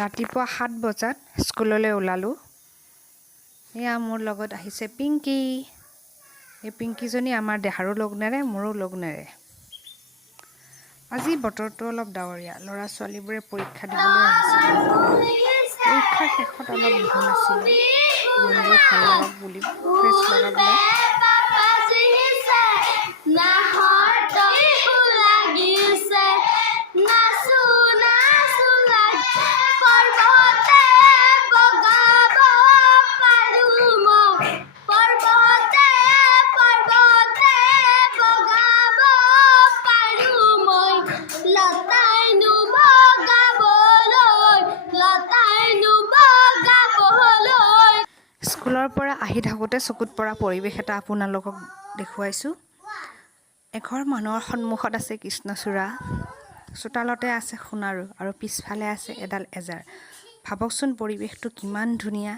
ৰাতিপুৱা 7 বজাত স্কুললৈ ওলালোঁ। এয়া মোৰ লগত আহিছে পিংকি। এই পিংকিজনী আমাৰ দেহাৰো লগ নেৰে, মোৰো লগ নেৰে। আজি বতৰটো অলপ ডাৱৰীয়া, ল'ৰা ছোৱালীবোৰে পৰীক্ষা দিবলৈ আহিছে। পৰীক্ষাৰ শেষত অলপ বিহু নাছিলে, মনবোৰ ভাল লাগক বুলি ফ্ৰেছ লগাবলৈ। স্কুলৰ পৰা আহি থাকোঁতে চকুত পৰা পৰিৱেশ এটা আপোনালোকক দেখুৱাইছোঁ। এঘৰ মানুহৰ সন্মুখত আছে কৃষ্ণচূড়া, চোতালতে আছে সোণাৰু আৰু পিছফালে আছে এডাল এজাৰ। ভাবকচোন পৰিৱেশটো কিমান ধুনীয়া।